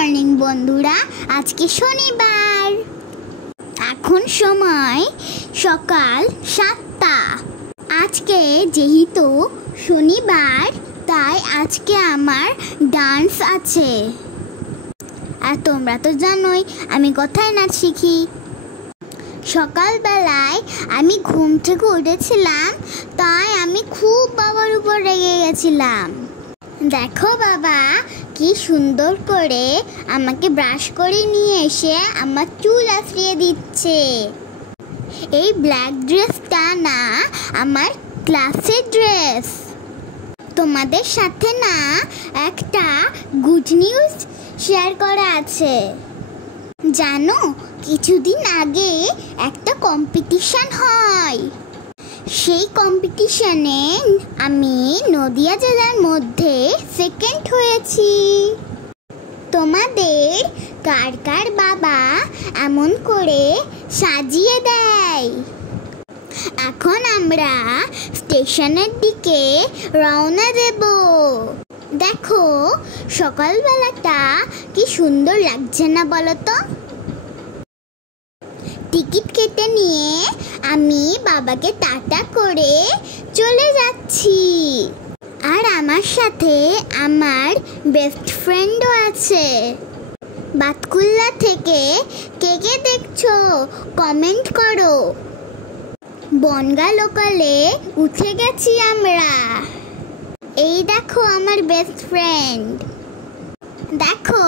Morning বন্ধুরা, আজকে শনিবার। এখন সময় সকাল 7টা। আজকে যেহেতু শনিবার, তাই আজকে আমার ডান্স আছে। আর তোমরা তো জানোই আমি কোথায় নাচ শিখি। সকালবেলায় আমি ঘুম থেকে উঠেছিলাম, তাই আমি খুব বাবার উপর রেগে গেছিলাম। দেখো বাবা কি সুন্দর করে আমাকে ব্রাশ করে নিয়ে এসে আমার চুল আঁচড়িয়ে দিচ্ছে। এই ব্ল্যাক ড্রেসটা না আমার ক্লাসের ড্রেস। তোমাদের সাথে না একটা গুড নিউজ শেয়ার করা আছে। জানো, কিছুদিন আগে একটা কম্পিটিশন হয়। সেই কম্পিটিশনে আমি নদিয়া জেলার মধ্যে সেকেন্ড হয়েছি। তোমাদের কার কার বাবা এমন করে সাজিয়ে দেয়? এখন আমরা স্টেশনের দিকে রওনা দেব। দেখো সকালবেলাটা কি সুন্দর লাগছে না বলো তো? টিকিট কেটে নিয়ে আমি বাবাকে টাটা করে চলে যাচ্ছি। আর আমার সাথে আমার বেস্ট ফ্রেন্ডও আছে। বাতকুল্লা থেকে কে কে দেখছো কমেন্ট করো। বনগা লোকালে উঠে গেছি আমরা। এই দেখো আমার বেস্ট ফ্রেন্ড। দেখো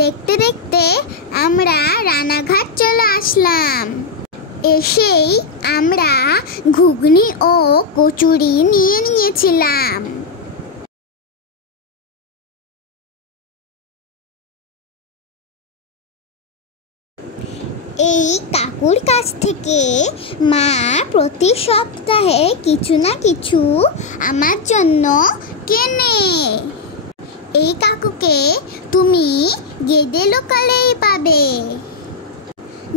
দেখতে দেখতে আমরা রানাঘাট চলে আসলাম। এসেই আমরা ঘুগনি ও কচুরি নিয়ে নিয়েছিলাম। এই কাকুর কাছ থেকে মা প্রতি সপ্তাহে কিছু না কিছু আমার জন্য কেনে। এই কাকুকে তুমি গেদে লোকালেই পাবে।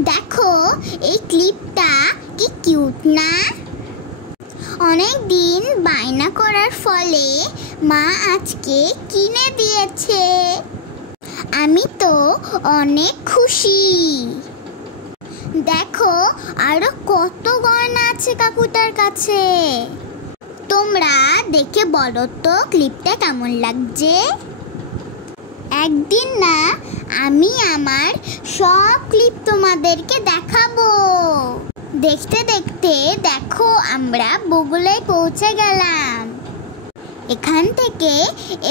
দেখো এই ক্লিপটা কি কিউট না? অনেক দিন বায়না করার ফলে মা আজকে কিনে দিয়েছে। আমি তো অনেক খুশি। দেখো আরো কত গয়না আছে কাকুটার কাছে। তোমরা দেখে বলো তো ক্লিপটা কেমন লাগছে। একদিন না আমি আমার সব ক্লিপ তোমাদেরকে দেখাবো। দেখতে দেখতে দেখো আমরা বগুলায় পৌঁছে গেলাম। এখান থেকে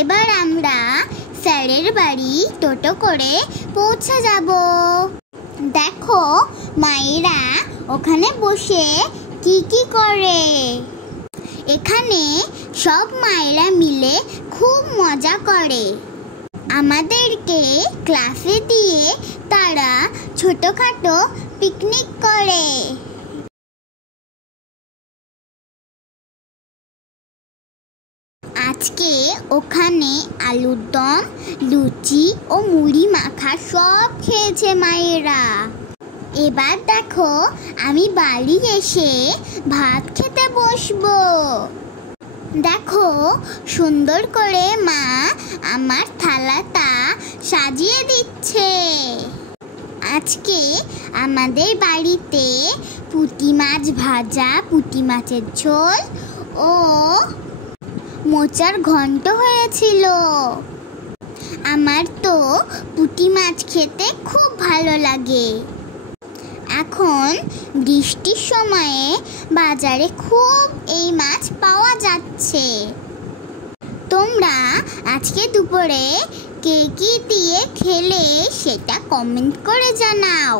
এবার আমরা স্যারের বাড়ি টোটো করে পৌঁছে যাব। দেখো মায়েরা ওখানে বসে কি কি করে। এখানে সব মায়েরা মিলে খুব মজা করে। আমাদেরকে ক্লাসে দিয়ে তারা ছোটখাটো পিকনিক করে। আজকে ওখানে আলুর দম, লুচি ও মুড়ি মাখা সব খেয়েছে মায়েরা। এবার দেখো আমি বাড়ি এসে ভাত খেতে বসবো। দেখো সুন্দর করে মা আমার থালাটা সাজিয়ে দিচ্ছে। আজকে আমাদের বাড়িতে পুঁটি মাছ ভাজা, পুঁটি মাছের ঝোল ও মোচার ঘন্ট হয়েছিল। আমার তো পুঁটি মাছ খেতে খুব ভালো লাগে। এখন বৃষ্টির সময়ে বাজারে খুব এই মাছ পাওয়া যাচ্ছে। তোমরা আজকে দুপুরে কে কি দিয়ে খেলে সেটা কমেন্ট করে জানাও।